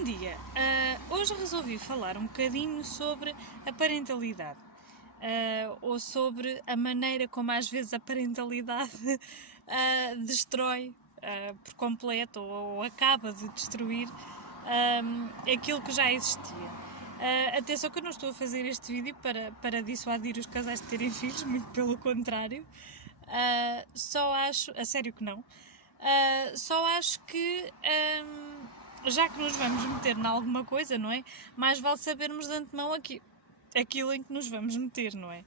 Bom dia. Hoje resolvi falar um bocadinho sobre a parentalidade. Ou sobre a maneira como às vezes a parentalidade destrói por completo ou acaba de destruir aquilo que já existia. Atenção que eu não estou a fazer este vídeo para dissuadir os casais de terem filhos, muito pelo contrário. Só acho, a sério que não, só acho que já que nos vamos meter em alguma coisa, não é? Mais vale sabermos de antemão aquilo em que nos vamos meter, não é?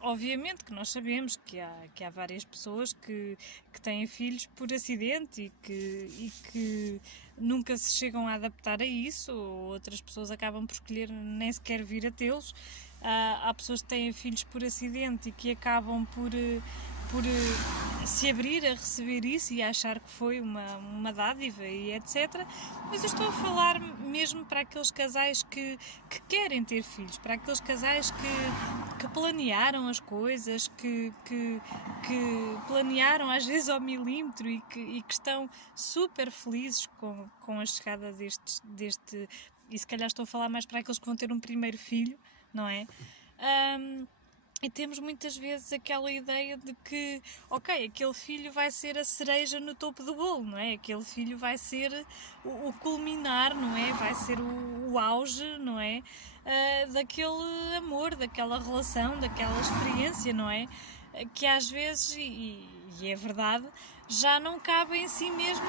Obviamente que nós sabemos que há várias pessoas que têm filhos por acidente e que nunca se chegam a adaptar a isso, ou outras pessoas acabam por escolher nem sequer vir a tê-los. Há pessoas que têm filhos por acidente e que acabam por se abrir a receber isso e a achar que foi uma dádiva e etc. Mas eu estou a falar mesmo para aqueles casais que querem ter filhos, para aqueles casais que planearam as coisas, que planearam às vezes ao milímetro e que estão super felizes com a chegada deste. E se calhar estou a falar mais para aqueles que vão ter um primeiro filho, não é? E temos muitas vezes aquela ideia de que, ok, aquele filho vai ser a cereja no topo do bolo, não é? Aquele filho vai ser o culminar, não é? Vai ser o auge, não é? Daquele amor, daquela relação, daquela experiência, não é? Que às vezes, e é verdade, já não cabe em si mesma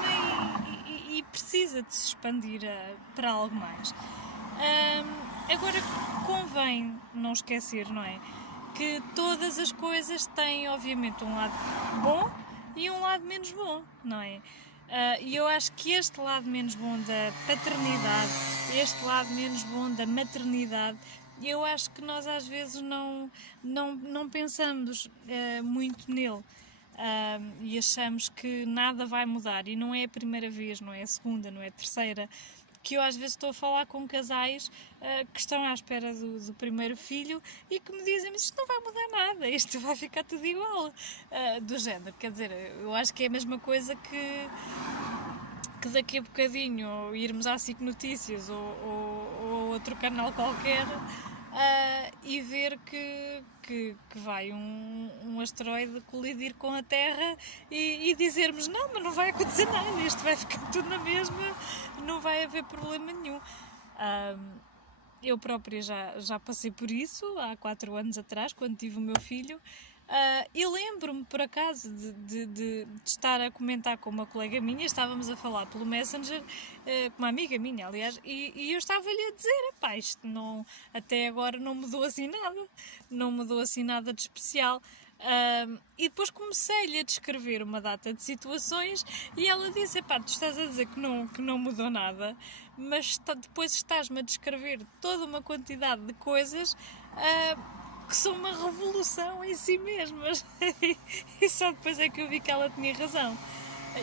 e precisa de se expandir para algo mais. Agora, convém não esquecer, não é? Que todas as coisas têm, obviamente, um lado bom e um lado menos bom, não é? E eu acho que este lado menos bom da paternidade, este lado menos bom da maternidade, eu acho que nós às vezes não pensamos muito nele. E achamos que nada vai mudar, e não é a primeira vez, não é a segunda, não é a terceira, que eu às vezes estou a falar com casais que estão à espera do primeiro filho e que me dizem, mas isto não vai mudar nada, isto vai ficar tudo igual, do género. Quer dizer, eu acho que é a mesma coisa que daqui a bocadinho irmos à SIC Notícias ou outro canal qualquer e ver que vai um asteroide colidir com a Terra e dizermos não, mas não vai acontecer nada, isto vai ficar tudo na mesma, não vai haver problema nenhum. Eu própria já passei por isso há 4 anos atrás, quando tive o meu filho. E lembro-me, por acaso, de estar a comentar com uma colega minha, estávamos a falar pelo Messenger, com uma amiga minha, aliás, e eu estava-lhe a dizer, pá, isto não, até agora não mudou assim nada de especial. E depois comecei-lhe a descrever uma data de situações e ela disse, pá, tu estás a dizer que não mudou nada, mas depois estás-me a descrever toda uma quantidade de coisas que são uma revolução em si mesmas. E só depois é que eu vi que ela tinha razão.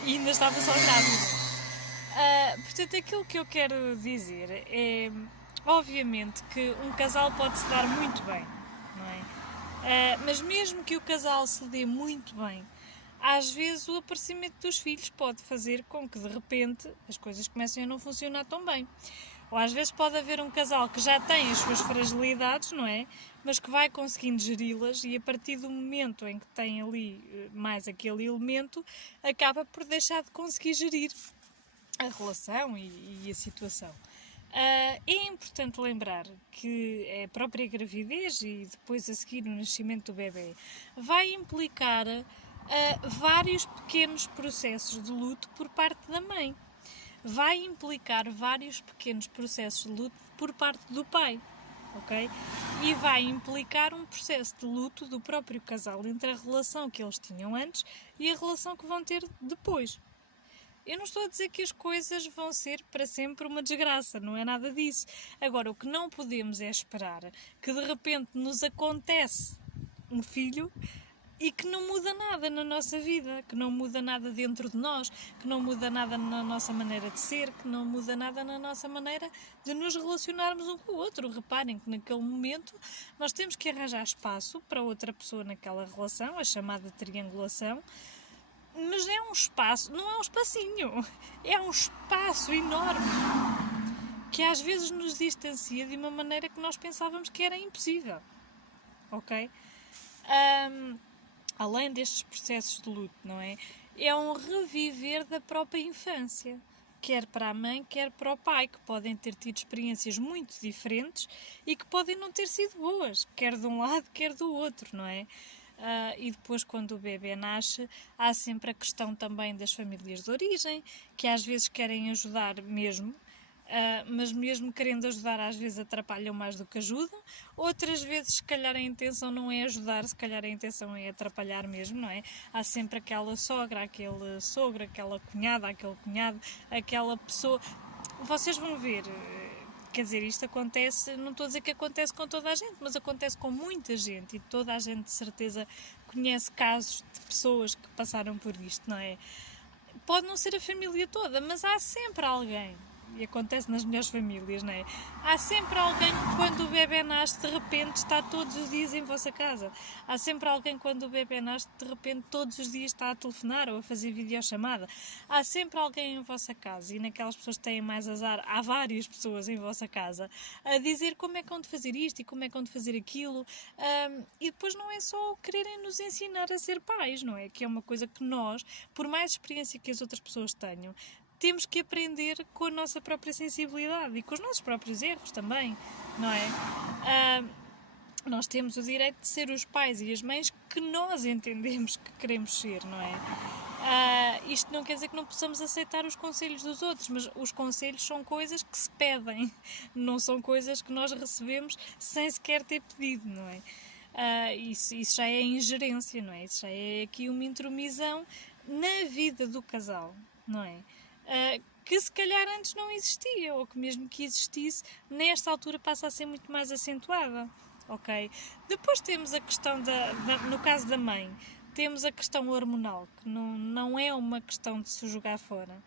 E ainda estava só grávida. Portanto, aquilo que eu quero dizer é, obviamente, que um casal pode se dar muito bem, não é? Mas mesmo que o casal se dê muito bem, às vezes o aparecimento dos filhos pode fazer com que de repente as coisas comecem a não funcionar tão bem. Ou às vezes pode haver um casal que já tem as suas fragilidades, não é? Mas que vai conseguindo geri-las e a partir do momento em que tem ali mais aquele elemento, acaba por deixar de conseguir gerir a relação e a situação. É importante lembrar que a própria gravidez e depois a seguir o nascimento do bebê vai implicar vários pequenos processos de luto por parte da mãe. Vai implicar vários pequenos processos de luto por parte do pai, ok? E vai implicar um processo de luto do próprio casal entre a relação que eles tinham antes e a relação que vão ter depois. Eu não estou a dizer que as coisas vão ser para sempre uma desgraça, não é nada disso. Agora, o que não podemos é esperar que de repente nos acontece um filho e que não muda nada na nossa vida, que não muda nada dentro de nós, que não muda nada na nossa maneira de ser, que não muda nada na nossa maneira de nos relacionarmos um com o outro. Reparem que naquele momento nós temos que arranjar espaço para outra pessoa naquela relação, a chamada triangulação, Mas é um espaço, não é um espacinho, é um espaço enorme que às vezes nos distancia de uma maneira que nós pensávamos que era impossível, ok? Além destes processos de luto, não é? É um reviver da própria infância, quer para a mãe, quer para o pai, que podem ter tido experiências muito diferentes e que podem não ter sido boas, quer de um lado, quer do outro, não é? E depois, quando o bebê nasce, há sempre a questão também das famílias de origem, que às vezes querem ajudar mesmo, mas mesmo querendo ajudar, às vezes atrapalham mais do que ajudam. Outras vezes, se calhar a intenção não é ajudar, se calhar a intenção é atrapalhar mesmo, não é? Há sempre aquela sogra, aquele sogro, aquela cunhada, aquele cunhado, aquela pessoa. Vocês vão ver. Quer dizer, isto acontece, não estou a dizer que acontece com toda a gente, mas acontece com muita gente e toda a gente de certeza conhece casos de pessoas que passaram por isto, não é? Pode não ser a família toda, mas há sempre alguém, e acontece nas melhores famílias, não é? Há sempre alguém que quando o bebê nasce de repente está todos os dias em vossa casa. Há sempre alguém quando o bebê nasce de repente todos os dias está a telefonar ou a fazer videochamada. Há sempre alguém em vossa casa e naquelas pessoas que têm mais azar, há várias pessoas em vossa casa a dizer como é que hão de fazer isto e como é que hão de fazer aquilo. E depois não é só quererem nos ensinar a ser pais, não é? Que é uma coisa que nós, por mais experiência que as outras pessoas tenham, temos que aprender com a nossa própria sensibilidade e com os nossos próprios erros também, não é? Nós temos o direito de ser os pais e as mães que nós entendemos que queremos ser, não é? Isto não quer dizer que não possamos aceitar os conselhos dos outros, mas os conselhos são coisas que se pedem, não são coisas que nós recebemos sem sequer ter pedido, não é? Isso já é ingerência, não é? Isso já é aqui uma intromissão na vida do casal, não é? Que se calhar antes não existia, ou que mesmo que existisse, nesta altura passa a ser muito mais acentuada, ok? Depois temos a questão, no caso da mãe, temos a questão hormonal, que não é uma questão de se jogar fora.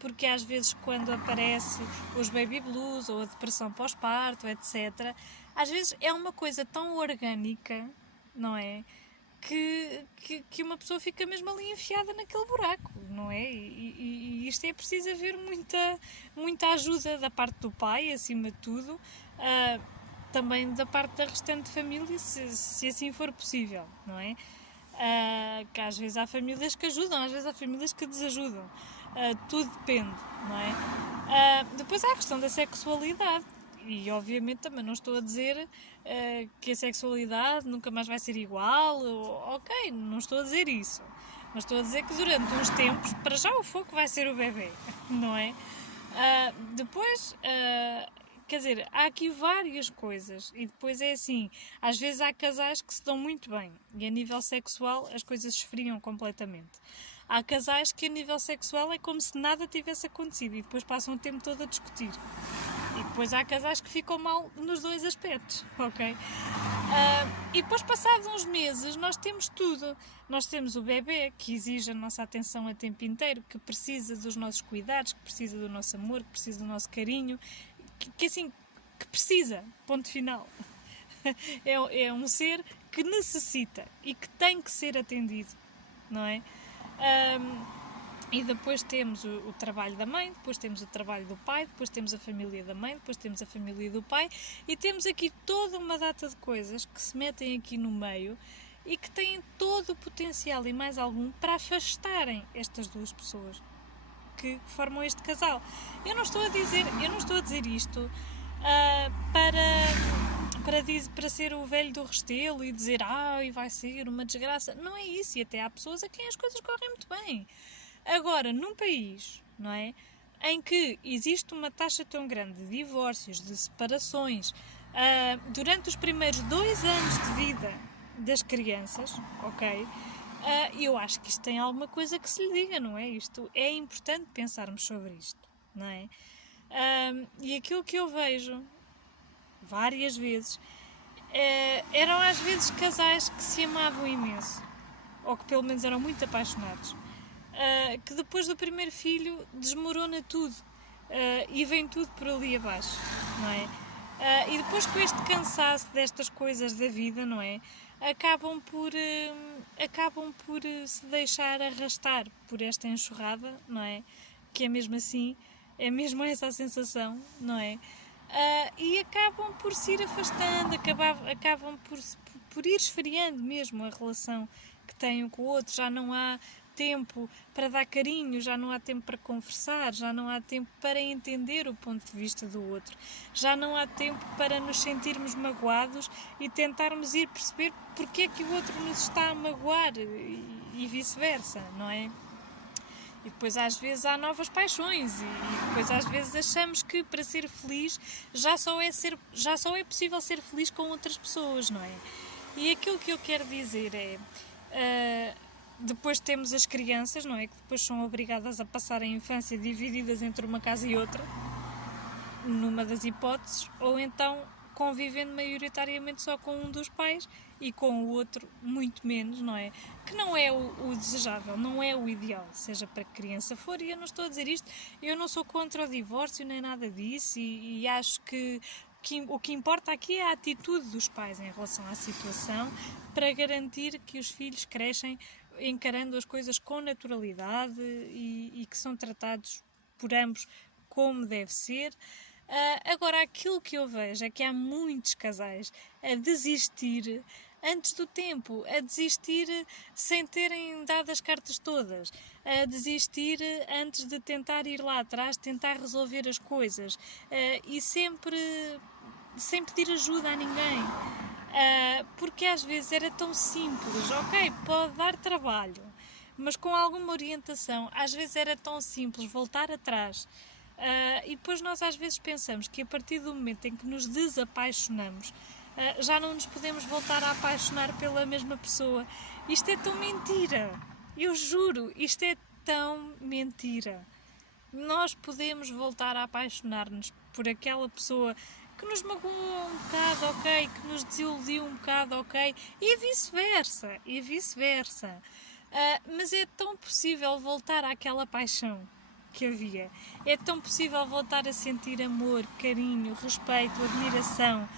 Porque às vezes quando aparece os baby blues ou a depressão pós-parto, etc., às vezes é uma coisa tão orgânica, não é? Que uma pessoa fica mesmo ali enfiada naquele buraco, não é? E isto é preciso haver muita ajuda da parte do pai, acima de tudo, também da parte da restante família, se assim for possível, não é? Que às vezes há famílias que ajudam, às vezes há famílias que desajudam, tudo depende, não é? Depois há a questão da sexualidade. E obviamente também não estou a dizer que a sexualidade nunca mais vai ser igual, ok, não estou a dizer isso. Mas estou a dizer que durante uns tempos, para já o foco vai ser o bebê, não é? Depois, quer dizer, há aqui várias coisas. E depois é assim, às vezes há casais que se dão muito bem e a nível sexual as coisas esfriam completamente. Há casais que a nível sexual é como se nada tivesse acontecido e depois passam o tempo todo a discutir. E depois há casais que ficam mal nos dois aspectos, ok? E depois, passados uns meses, nós temos tudo. Nós temos o bebê, que exige a nossa atenção a tempo inteiro, que precisa dos nossos cuidados, que precisa do nosso amor, que precisa do nosso carinho, que precisa, ponto final. É um ser que necessita e que tem que ser atendido, não é? E depois temos o trabalho da mãe, depois temos o trabalho do pai, depois temos a família da mãe, depois temos a família do pai e temos aqui toda uma data de coisas que se metem aqui no meio e que têm todo o potencial e mais algum para afastarem estas duas pessoas que formam este casal. Eu não estou a dizer isto para ser o velho do Restelo e dizer vai ser uma desgraça. Não é isso, e até há pessoas a quem as coisas correm muito bem. Agora, num país, não é, em que existe uma taxa tão grande de divórcios, de separações, durante os primeiros 2 anos de vida das crianças, ok? Eu acho que isto tem alguma coisa que se lhe diga, não é? Isto é importante pensarmos sobre isto, não é? E aquilo que eu vejo várias vezes eram às vezes casais que se amavam imenso, ou que pelo menos eram muito apaixonados. Que depois do primeiro filho desmorona tudo e vem tudo por ali abaixo, não é? E depois com este cansaço destas coisas da vida, não é? acabam por se deixar arrastar por esta enxurrada, não é? Que é mesmo assim, é mesmo essa a sensação, não é? E acabam por se ir afastando, acabam por ir esfriando mesmo a relação que têm com o outro. Já não há tempo para dar carinho, já não há tempo para conversar, já não há tempo para entender o ponto de vista do outro, já não há tempo para nos sentirmos magoados e tentarmos ir perceber porque é que o outro nos está a magoar e vice-versa, não é? E depois às vezes há novas paixões e depois às vezes achamos que para ser feliz já só é possível ser feliz com outras pessoas, não é? E aquilo que eu quero dizer é, depois temos as crianças, não é? Que depois são obrigadas a passar a infância divididas entre uma casa e outra, numa das hipóteses, ou então convivendo maioritariamente só com um dos pais e com o outro muito menos, não é? Que não é o desejável, não é o ideal, seja para que criança for, e eu não estou a dizer isto, eu não sou contra o divórcio nem nada disso, e acho que o que importa aqui é a atitude dos pais em relação à situação para garantir que os filhos crescem encarando as coisas com naturalidade e que são tratados por ambos como deve ser. Agora, aquilo que eu vejo é que há muitos casais a desistir antes do tempo, a desistir sem terem dado as cartas todas, a desistir antes de tentar ir lá atrás, tentar resolver as coisas e sempre sem pedir ajuda a ninguém. Porque às vezes era tão simples, ok, pode dar trabalho, mas com alguma orientação, às vezes era tão simples voltar atrás. E depois nós às vezes pensamos que a partir do momento em que nos desapaixonamos, já não nos podemos voltar a apaixonar pela mesma pessoa. Isto é tão mentira, eu juro, isto é tão mentira. Nós podemos voltar a apaixonar-nos por aquela pessoa que nos magoou um bocado, ok, que nos desiludiu um bocado, ok, e vice-versa, mas é tão possível voltar àquela paixão que havia, é tão possível voltar a sentir amor, carinho, respeito, admiração.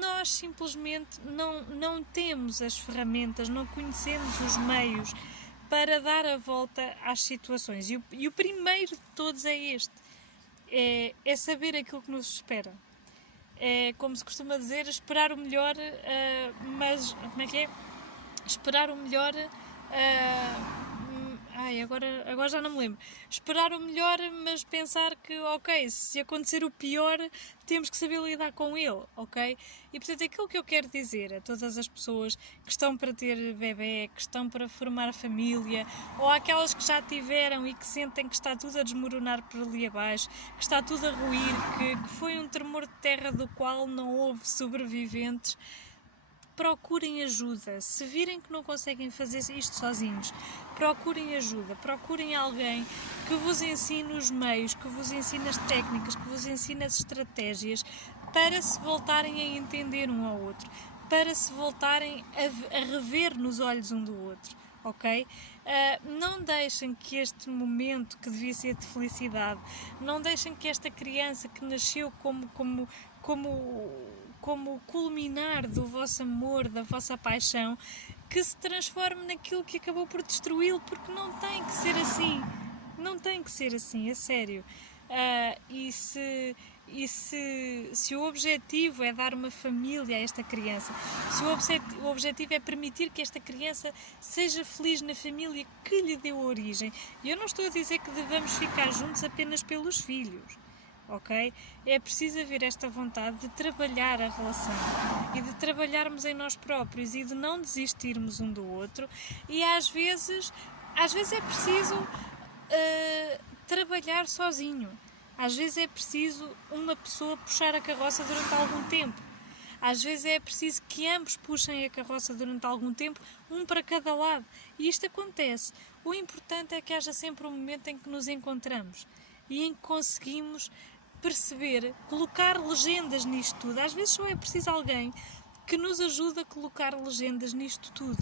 Nós simplesmente não temos as ferramentas, não conhecemos os meios para dar a volta às situações, e o primeiro de todos é este. É saber aquilo que nos espera. É, como se costuma dizer, esperar o melhor, mas como é que é? Esperar o melhor. Agora já não me lembro. Esperar o melhor, mas pensar que, ok, se acontecer o pior, temos que saber lidar com ele, ok? E portanto, aquilo que eu quero dizer a todas as pessoas que estão para ter bebê, que estão para formar família, ou aquelas que já tiveram e que sentem que está tudo a desmoronar por ali abaixo, que está tudo a ruir, que foi um tremor de terra do qual não houve sobreviventes, procurem ajuda. Se virem que não conseguem fazer isto sozinhos, procurem ajuda, procurem alguém que vos ensine os meios, que vos ensine as técnicas, que vos ensine as estratégias para se voltarem a entender um ao outro, para se voltarem a rever nos olhos um do outro, ok? Não deixem que este momento que devia ser de felicidade, não deixem que esta criança que nasceu como culminar do vosso amor, da vossa paixão, que se transforme naquilo que acabou por destruí-lo, porque não tem que ser assim. Não tem que ser assim, a sério. Se o objetivo é dar uma família a esta criança, se o objetivo é permitir que esta criança seja feliz na família que lhe deu origem, e eu não estou a dizer que devamos ficar juntos apenas pelos filhos, ok? É preciso haver esta vontade de trabalhar a relação e de trabalharmos em nós próprios e de não desistirmos um do outro, e às vezes é preciso trabalhar sozinho. Às vezes é preciso uma pessoa puxar a carroça durante algum tempo. Às vezes é preciso que ambos puxem a carroça durante algum tempo, um para cada lado. E isto acontece. O importante é que haja sempre um momento em que nos encontramos e em que conseguimos perceber, colocar legendas nisto tudo. Às vezes só é preciso alguém que nos ajude a colocar legendas nisto tudo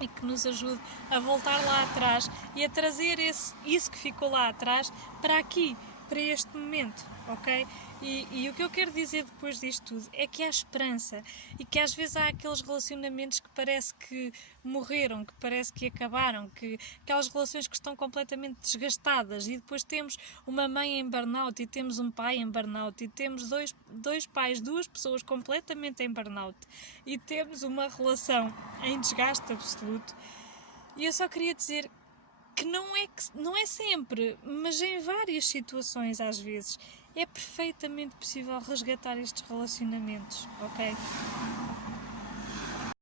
e que nos ajude a voltar lá atrás e a trazer isso que ficou lá atrás para aqui, para este momento, ok? E o que eu quero dizer depois disto tudo é que há esperança e que às vezes há aqueles relacionamentos que parece que morreram, que parece que acabaram, que aquelas relações que estão completamente desgastadas, e depois temos uma mãe em burnout e temos um pai em burnout e temos dois pais, duas pessoas completamente em burnout e temos uma relação em desgaste absoluto. E eu só queria dizer que não é sempre, mas em várias situações às vezes, é perfeitamente possível resgatar estes relacionamentos, ok?